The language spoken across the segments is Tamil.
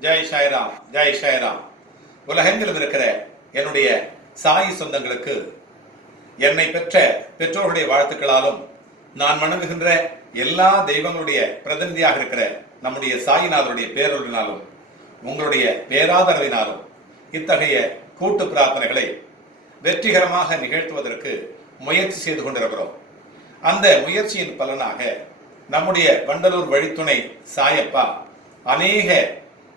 ஜெய் சாய்ராம் ஜெய் சாய்ராம் உலகெங்கிலும் இருக்கிற என்னுடைய சாய் சொந்தங்களுக்கு என்னை பெற்ற பெற்றோர்களுடைய வாழ்த்துக்களாலும் நான் வணங்குகின்ற எல்லா தெய்வங்களுடைய பிரதிநிதியாக இருக்கிற நம்முடைய சாயிநாதருடைய பேரொழினாலும் உங்களுடைய பேராதரவினாலும் இத்தகைய கூட்டு பிரார்த்தனைகளை வெற்றிகரமாக நிகழ்த்துவதற்கு முயற்சி செய்து கொண்டிருக்கிறோம். அந்த முயற்சியின் பலனாக நம்முடைய வண்டலூர் வழித்துணை சாயப்பா அநேக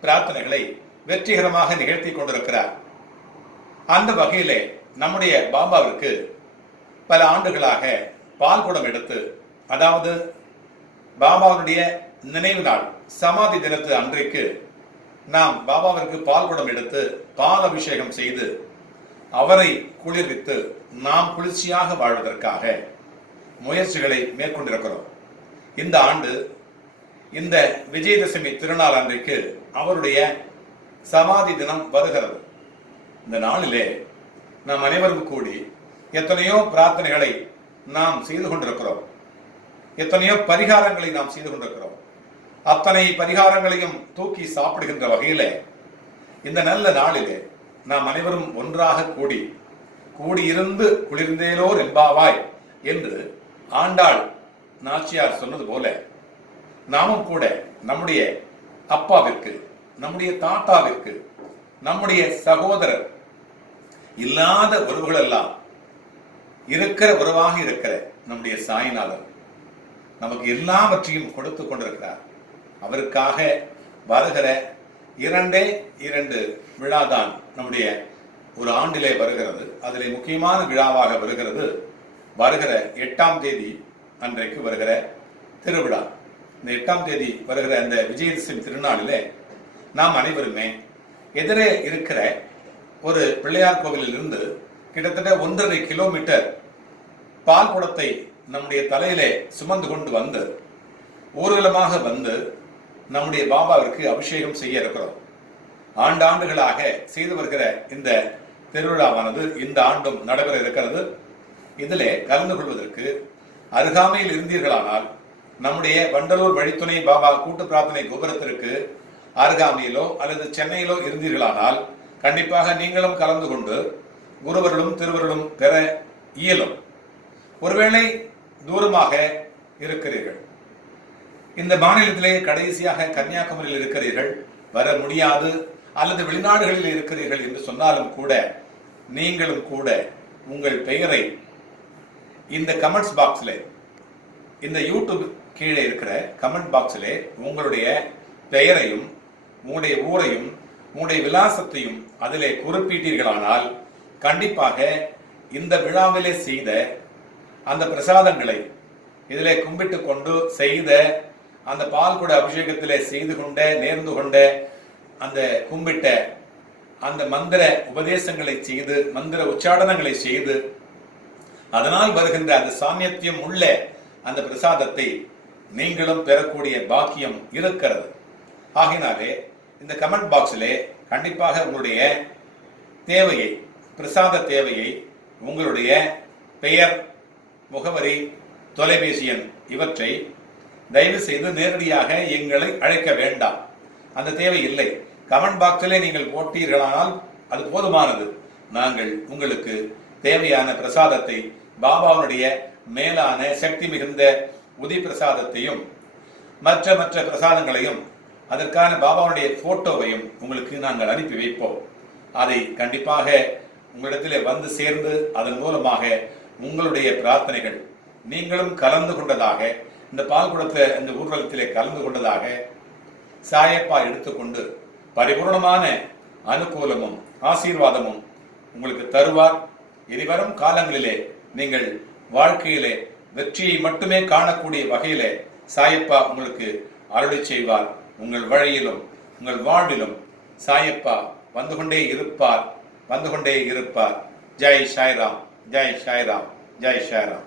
பிரார்த்தனைகளை வெற்றிகரமாக நிகழ்த்தி கொண்டிருக்கிறார். அந்த வகையிலே நம்முடைய பாபாவிற்கு பல ஆண்டுகளாக பால் குடம் எடுத்து அதாவது பாபாவுடைய நினைவு நாள் சமாதி தினத்து அன்றைக்கு நாம் பாபாவிற்கு பால் குடம் எடுத்து பால் அபிஷேகம் செய்து அவரை குளிர்வித்து நாம் குளிர்ச்சியாக வாழ்வதற்காக முயற்சிகளை மேற்கொண்டிருக்கிறோம். இந்த ஆண்டு இந்த விஜயதசமி திருநாள் அன்றைக்கு அவருடைய சமாதி தினம் வருகிறது. இந்த நாளிலே நாம் அனைவரும் கூடி எத்தனையோ பிரார்த்தனைகளை நாம் செய்து கொண்டிருக்கிறோம். எத்தனையோ பரிகாரங்களை நாம் செய்து கொண்டிருக்கிறோம். அத்தனை பரிகாரங்களையும் தூக்கி சாப்பிடுகின்ற வகையிலே இந்த நல்ல நாளிலே நாம் அனைவரும் ஒன்றாக கூடி கூடியிருந்து குளிர்ந்தேலோர் என்பாவாய் என்று ஆண்டாள் நாச்சியார் சொன்னது போல நாமும் கூட நம்முடைய அப்பாவிற்கு நம்முடைய தாத்தாவிற்கு நம்முடைய சகோதரர் இல்லாத உறவுகளெல்லாம் இருக்கிற உறவாக இருக்கிற நம்முடைய சாய்நாதர் நமக்கு எல்லாவற்றையும் கொடுத்து கொண்டிருக்கிறார். அவருக்காக வருகிற இரண்டே இரண்டு விழாதான் நம்முடைய ஒரு ஆண்டிலே வருகிறது. அதில் முக்கியமான விழாவாக வருகிறது. வருகிற எட்டாம் தேதி அன்றைக்கு வருகிற திருவிழா. இந்த எட்டாம் தேதி வருகிற அந்த விஜயதசமி திருநாளிலே நாம் அனைவருமே எதிரே இருக்கிற ஒரு பிள்ளையார் கோவிலில் இருந்து கிட்டத்தட்ட ஒன்றரை கிலோமீட்டர் பால் குடத்தை நம்முடைய தலையிலே சுமந்து கொண்டு வந்து ஊர்வலமாக வந்து நம்முடைய பாபாவிற்கு அபிஷேகம் செய்ய இருக்கிறோம். ஆண்டாண்டுகளாக செய்து வருகிற இந்த திருவிழாவானது இந்த ஆண்டும் நடைபெற இருக்கிறது. இதிலே கலந்து கொள்வதற்கு அருகாமையில் இருந்தீர்களானால் நம்முடைய வண்டலூர் வழித்துணை பாபா கூட்டு பிரார்த்தனை கோபுரத்திற்கு அருகாமையிலோ அல்லது சென்னையிலோ இருந்தீர்களானால் கண்டிப்பாக நீங்களும் கலந்து கொண்டு குருவர்களும் திருவர்களும் பெற இயலும். ஒருவேளை தூரமாக இருக்கிறீர்கள். இந்த மாநிலத்திலே கடைசியாக கன்னியாகுமரியில் இருக்கிறீர்கள் வர முடியாது அல்லது வெளிநாடுகளில் இருக்கிறீர்கள் என்று சொன்னாலும் கூட நீங்களும் கூட உங்கள் பெயரை இந்த கமெண்ட்ஸ் பாக்ஸில் இந்த யூடியூப் கீழே இருக்கிற கமெண்ட் பாக்ஸிலே உங்களுடைய பெயரையும் உங்களுடைய ஊரையும் உங்களுடைய விலாசத்தையும் அதிலே குறிப்பிட்டீர்களானால் கண்டிப்பாக இந்த விழாவிலே செய்த அந்த பிரசாதங்களை இதிலே கும்பிட்டு கொண்டு செய்த அந்த பால் கூட அபிஷேகத்திலே செய்து கொண்ட நேர்ந்து கொண்ட அந்த கும்பிட்ட அந்த மந்திர உபதேசங்களை செய்து மந்திர உச்சாடனங்களை செய்து அதனால் வருகின்ற அந்த சாமியத்தியம் உள்ள அந்த பிரசாதத்தை நீங்களும் பெறக்கூடிய பாக்கியம் இருக்கிறது. ஆகினாலே இந்த கமெண்ட் பாக்ஸிலே கண்டிப்பாக உங்களுடைய தேவையை பிரசாத தேவையை உங்களுடைய பெயர் முகவரி தொலைபேசி எண் இவற்றை தயவு செய்து நேரடியாக எங்களை அழைக்க வேண்டாம். அந்த தேவை இல்லை. கமெண்ட் பாக்ஸிலே நீங்கள் போட்டீர்களானால் அது போதுமானது. நாங்கள் உங்களுக்கு தேவையான பிரசாதத்தை பாபாவுடைய மேலான சக்தி மிகுந்த உதி பிரசாதத்தையும் மற்ற மற்ற பிரசாதங்களையும் அதற்கான பாபாவுடைய போட்டோவையும் உங்களுக்கு நாங்கள் அனுப்பி வைப்போம். அதை கண்டிப்பாக உங்களிடத்தில் வந்து சேர்ந்து அதன் மூலமாக உங்களுடைய பிரார்த்தனைகள் நீங்களும் கலந்து கொண்டதாக இந்த பால் குடத்தை இந்த ஊர்வலத்திலே கலந்து கொண்டதாக சாயப்பா எடுத்துக்கொண்டு பரிபூர்ணமான அனுகூலமும் ஆசீர்வாதமும் உங்களுக்கு தருவார். இனிவரும் காலங்களிலே நீங்கள் வாழ்க்கையிலே வெற்றியை மட்டுமே காணக்கூடிய வகையிலே சாயப்பா உங்களுக்கு அருளை செய்வார். உங்கள் வழியிலும் உங்கள் வாழ்விலும் சாயப்பா வந்து கொண்டே இருப்பார். வந்து கொண்டே இருப்பார். ஜெய் சாய்ராம் ஜெய் சாய்ராம் ஜெய் சாய்ராம்.